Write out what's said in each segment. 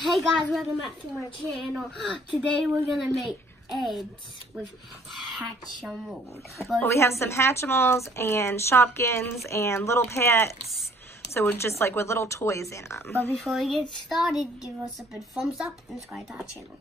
Hey guys, welcome back to my channel. Today we're gonna make eggs with Hatchimals. Well, we have some Hatchimals and Shopkins and little pets. So we're just like with little toys in them. But before we get started, give us a big thumbs up and subscribe to our channel.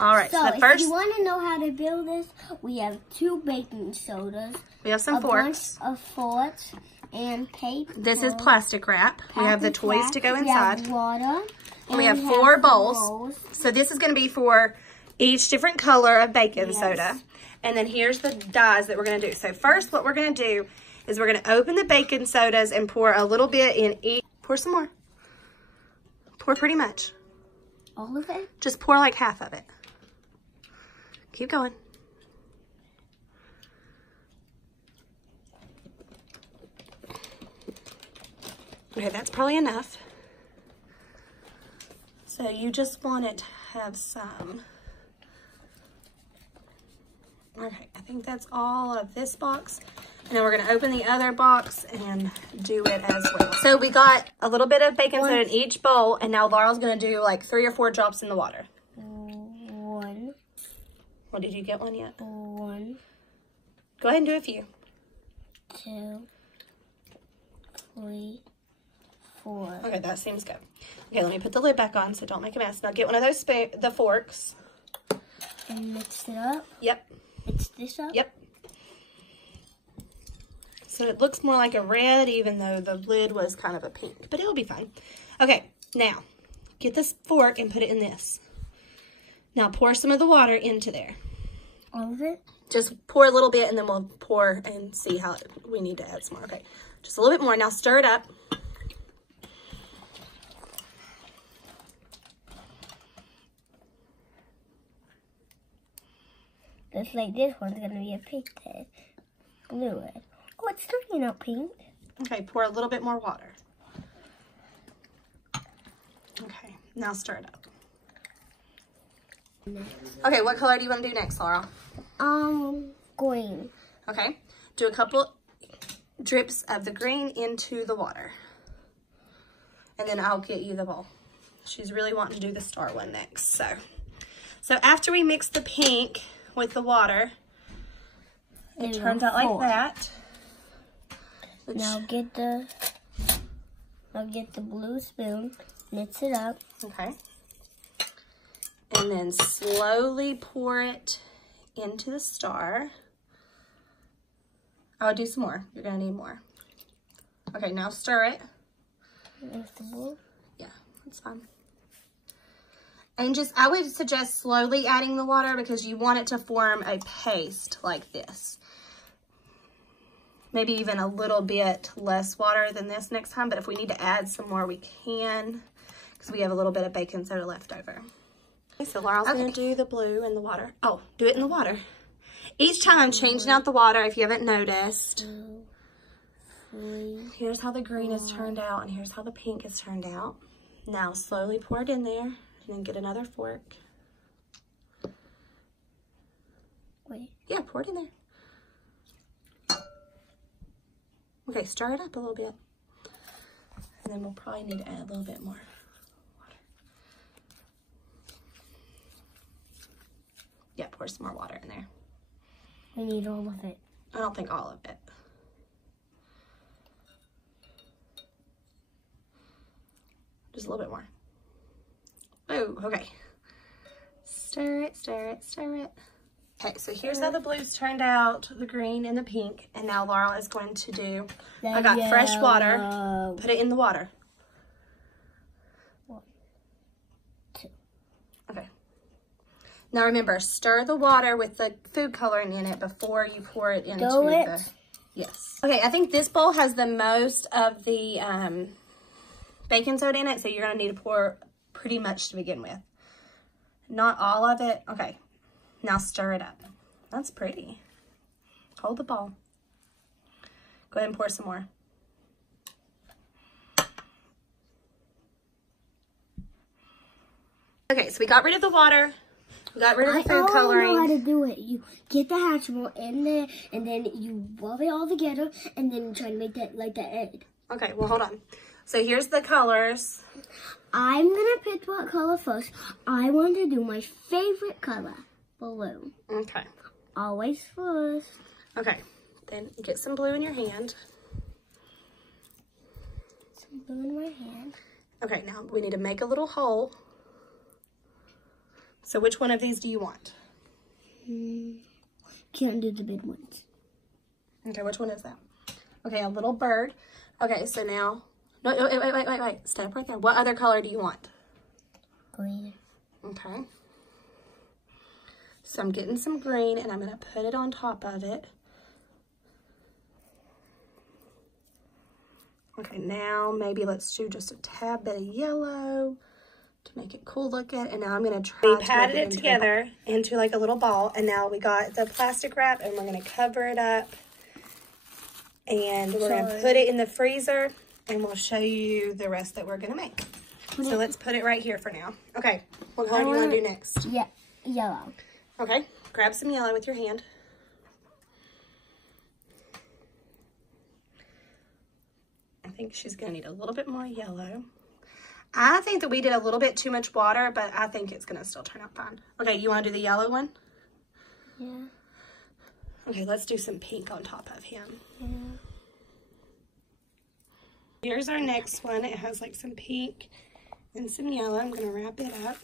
All right, so if first you want to know how to build this, we have 2 baking sodas. We have some forks. A bunch of forks and paper. This is plastic wrap. We have the toys to go inside. We have water. And we have 4 bowls. So this is going to be for each different color of baking soda. And then here's the dyes that we're going to do. So first what we're going to do is we're going to open the baking sodas and pour a little bit in each. Pour some more. Pour pretty much. All of it? Just pour like half of it. Keep going. Okay, that's probably enough. So you just want it to have some. Okay, I think that's all of this box. And then we're gonna open the other box and do it as well. So we got a little bit of baking soda in each bowl, and now Laurel's gonna do like 3 or 4 drops in the water. 1. Well, did you get one yet? 1. Go ahead and do a few. 2, 3, 4. Okay, that seems good. Okay, let me put the lid back on so don't make a mess. Now get one of those the forks. And mix it up. Yep. Mix this up. Yep. So it looks more like a red even though the lid was kind of a pink, but it'll be fine. Okay, now get this fork and put it in this. Now pour some of the water into there. All of it? Just pour a little bit and then we'll pour and see how we need to add some more. Okay, just a little bit more. Now stir it up. Just like this one's gonna be a pink fluid. Oh, it's turning out pink. Okay, pour a little bit more water. Okay, now stir it up. Okay, what color do you want to do next, Laurel? Green. Okay, do a couple drips of the green into the water. And then I'll get you the bowl. She's really wanting to do the star one next, so. So after we mix the pink with the water, it turns out like that. Now get the blue spoon, mix it up. Okay. And then slowly pour it into the star. I'll do some more. You're gonna need more. Okay, now stir it. There's the blue. Yeah, that's fine. And just, I would suggest slowly adding the water because you want it to form a paste like this. Maybe even a little bit less water than this next time, but if we need to add some more, we can, because we have a little bit of baking soda left over. Okay, so Laurel's gonna do the blue in the water. Oh, do it in the water. Each time I'm changing out the water if you haven't noticed. 2, 3. Here's how the green has turned out, and here's how the pink has turned out. Now slowly pour it in there, and then get another fork. Wait. Yeah, pour it in there. Okay, stir it up a little bit. And then we'll probably need to add a little bit more water. Yeah, pour some more water in there. We need all of it. I don't think all of it. Just a little bit more. Oh, okay. Stir it, stir it, stir it. Okay, so here's how the blues turned out, the green and the pink. And now Laurel is going to do, I got fresh water. Put it in the water. 1, 2. Okay. Now remember, stir the water with the food coloring in it before you pour it into the... Yes. Okay, I think this bowl has the most of the baking soda in it, so you're going to need to pour pretty much to begin with. Not all of it. Okay. Now stir it up. That's pretty. Hold the bowl. Go ahead and pour some more. Okay, so we got rid of the water. We got rid of the food coloring. I know how to do it. You get the Hatchimal in there, and then you rub it all together, and then try to make that like the egg. Okay, well, hold on. So here's the colors. I'm gonna pick what color first. I want to do my favorite color, blue. Okay. Always first. Okay. Then get some blue in your hand. Some blue in my hand. Okay, now we need to make a little hole. So which one of these do you want? Can't do the big ones. Okay, which one is that? Okay, a little bird. Okay, so now, no, wait. Step right there. What other color do you want? Green. Okay. So I'm getting some green and I'm going to put it on top of it. Okay, now maybe let's do just a tad bit of yellow to make it cool looking. And now I'm going to try to pat it together into like a little ball. And now we got the plastic wrap and we're going to cover it up. And we're going to put it in the freezer and we'll show you the rest that we're going to make. So let's put it right here for now. Okay, what color do you want to do next? Yeah, yellow. Okay, grab some yellow with your hand. I think she's going to need a little bit more yellow. I think that we did a little bit too much water, but I think it's going to still turn out fine. Okay, you want to do the yellow one? Yeah. Okay, let's do some pink on top of him. Yeah. Here's our next one. It has like some pink and some yellow. I'm going to wrap it up.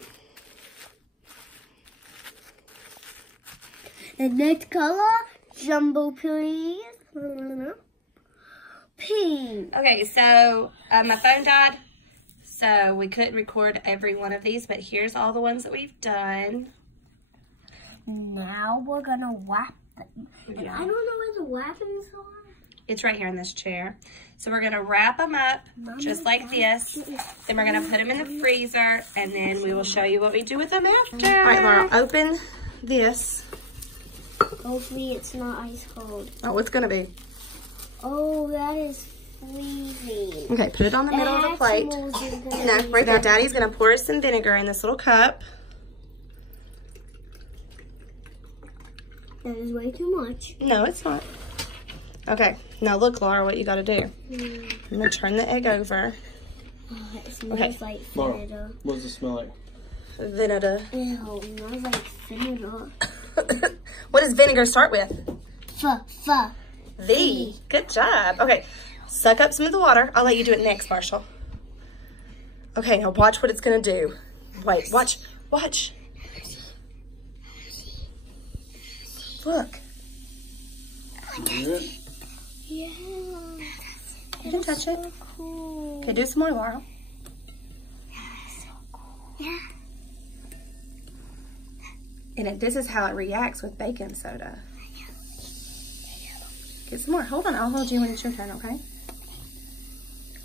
The next color, jumbo please. Pink. Okay, so my phone died, so we couldn't record every one of these, but here's all the ones that we've done. Now we're going to wrap them. Yeah. And I don't know where the wrappings are. It's right here in this chair. So we're going to wrap them up just like this. Then we're going to put them in the freezer, and then we will show you what we do with them after. All right, Laura, open this. Hopefully it's not ice cold. Oh, it's going to be. Oh, that is freezing. Okay, put it on the middle of the plate. No, right there. Daddy's going to pour us some vinegar in this little cup. That is way too much. No, it's not. Okay, now look, Laura, what you got to do. I'm going to turn the egg over. Oh, it smells like vinegar. What does it smell like? Vinegar. Ew, it smells like vinegar. What does vinegar start with? F. V. Good job. Okay, suck up some of the water. I'll let you do it next, Marshall. Okay, now watch what it's going to do. Wait, watch. Look. Yeah. You can touch it. Cool. Okay, do some more, Laura. So cool. Yeah. And this is how it reacts with baking soda. Get some more. Hold on, I'll hold you when it's your turn, okay?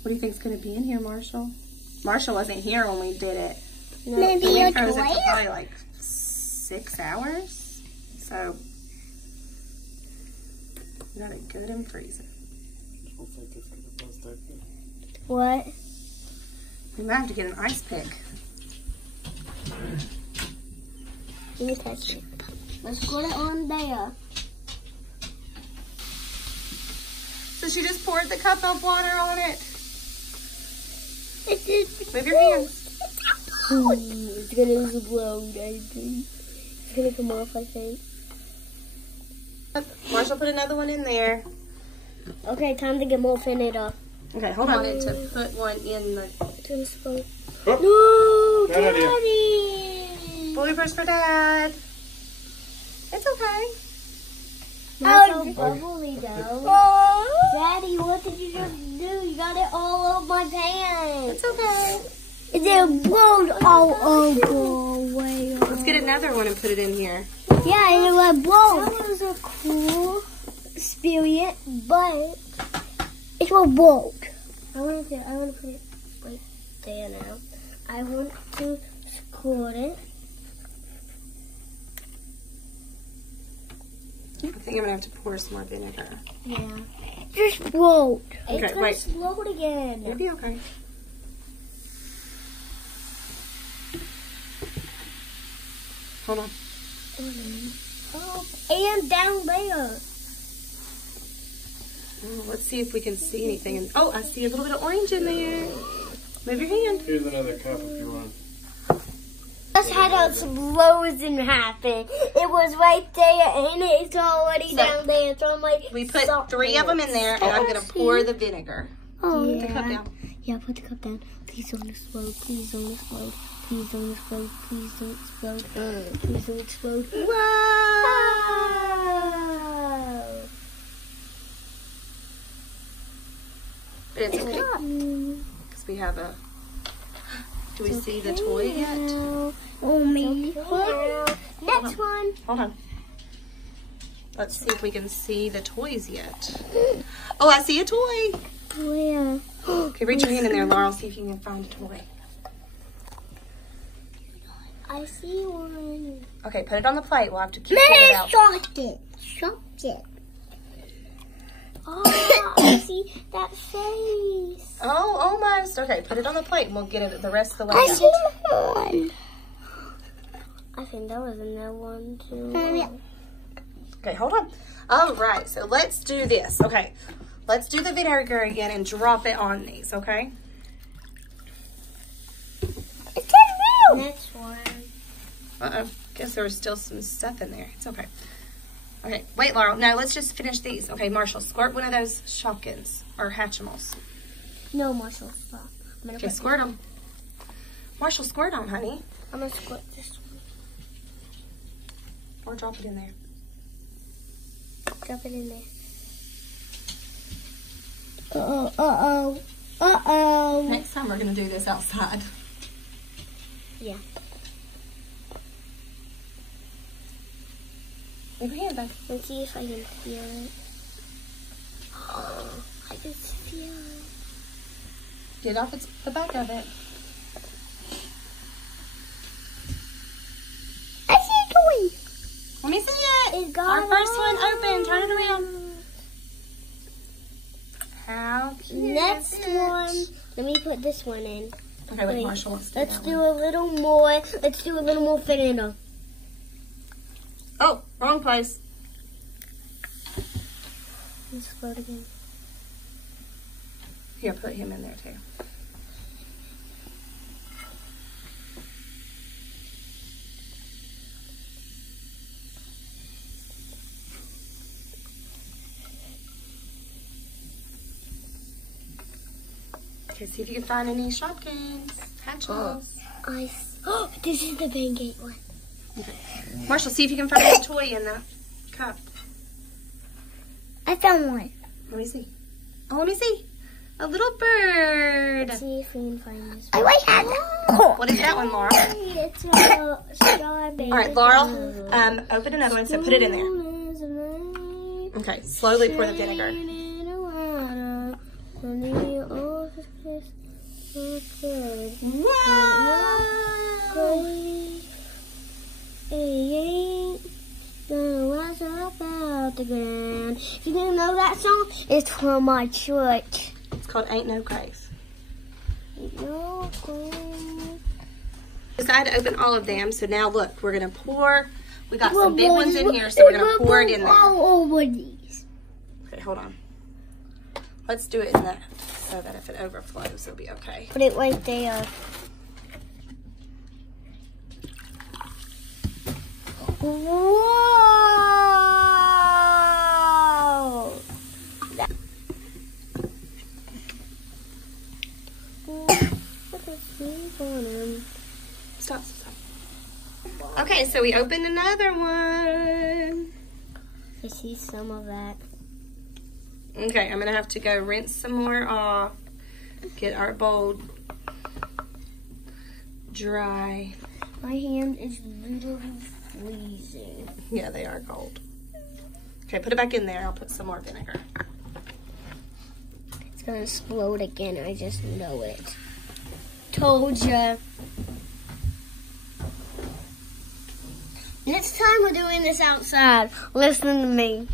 What do you think is going to be in here, Marshall? Marshall wasn't here when we did it. No, maybe a froze it toy? for probably like 6 hours. So, we got it good and freeze it. What? We might have to get an ice pick. Let me touch it. Let's put it on there. So she just poured the cup of water on it. Move your hands. It's gonna explode, I think. It's gonna come off, I think. Marshall, put another one in there. Okay, time to get more vinegar. Okay, hold on. To put one in the... Oh, No, bad Daddy! Bloopers for Dad. It's okay. That's so bubbly though. Daddy, what did you just do? You got it all over my pants. It's okay. It did blow all over. Way Let's get another one and put it in here. Yeah, and it went blow. That was a cool experience, but it was bold. I want to put it right there now. I want to squirt it. I think I'm gonna have to pour some more vinegar. Yeah. Just float. Okay, it's gonna wait. float again. You'll be okay. Hold on. Oh, and down there. Oh, let's see if we can see anything. Oh, I see a little bit of orange in there. Move your hand. Here's another cup if you want. Just had an explosion happen. It was right there and it's already down there. So I'm like, we put 3 of them in there, and I'm gonna pour the vinegar. Oh, Put the cup down. Yeah, put the cup down. Please don't explode. Please don't explode. Please don't explode. Please don't explode. Please don't explode. Whoa! But it's okay. Because we have a... Do we see the toy yet? Oh, me. Next one. Hold on. Let's see if we can see the toys yet. Oh, I see a toy. Where? Okay, reach your hand in there, Laurel. See if you can find a toy. I see one. Okay, put it on the plate. We'll have to keep it out. Chocolate. Oh, I see that face. Oh, almost. Okay, put it on the plate and we'll get it the rest of the way I out. see one. I think that was another one too. Okay, hold on. All right, so let's do this. Okay, let's do the vinegar again and drop it on these, okay? It's real. Next one. Uh-oh. Guess there was still some stuff in there. It's okay. Okay, wait, Laurel. No, let's just finish these. Okay, Marshall, squirt one of those Shopkins or Hatchimals. No, Marshall, stop. Okay, squirt them. Marshall, squirt them, honey. I'm going to squirt this one. Or drop it in there. Drop it in there. Uh-oh, uh-oh, uh-oh. Next time we're going to do this outside. Yeah. Move your hand back. Let's see if I can feel it. Oh, I can feel it. Get off the back of it. I see a toy. Let me see it. It got Our first one on. open. Turn it around. How cute. Next one. Let me put this one in. Okay, wait, Wait, Marshall. Let's do a little more. Let's do a little more Fernando. Oh, wrong place. Let's float again. Here, put him in there too. Okay, see if you can find any Shopkins, Hatchimals. Oh, this is the pancake one. Okay. Marshall, see if you can find a toy in that cup. I found one. Let me see. Oh, let me see. A little bird. Let's see if we can find this one. I like that. What is that one, Laurel? It's a strawberry. All right, Laurel, open another one, so put it in there. Okay, slowly pour the vinegar. If you didn't know that song, it's from my church. It's called Ain't No Grace. Decided to open all of them, so now look, we're gonna pour. We got some big ones in here, so we're gonna pour it in there. All over these. Okay, hold on. Let's do it in that, so that if it overflows, it'll be okay. Put it right there. Whoa! Stop. Okay, so we opened another one. I see some of that. Okay, I'm gonna have to go rinse some more off. Get our bowl dry. My hand is literally freezing. Yeah, they are cold. Okay, put it back in there. I'll put some more vinegar. It's gonna explode again. I just know it. Told ya. Next time we're doing this outside. Listen to me.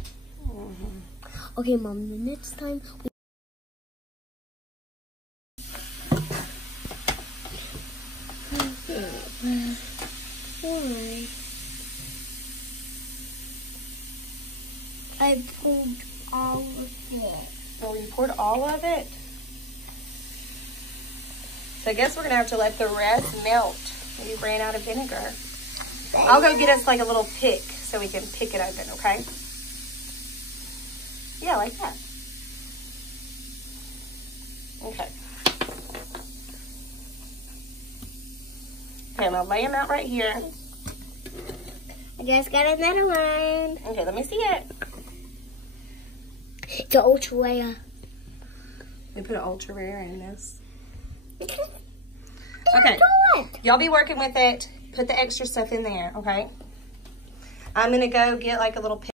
Okay, Mom. The next time. Why? I pulled all of it. Oh, you poured all of it? So I guess we're gonna have to let the rest melt. We ran out of vinegar. I'll go get us like a little pick so we can pick it open, okay? Yeah, like that. Okay. Okay, I'm gonna lay them out right here. I just got another one. Okay, let me see it. It's an ultra rare. We put an ultra rare in this. Okay, y'all be working with it. Put the extra stuff in there, okay? I'm gonna go get like a little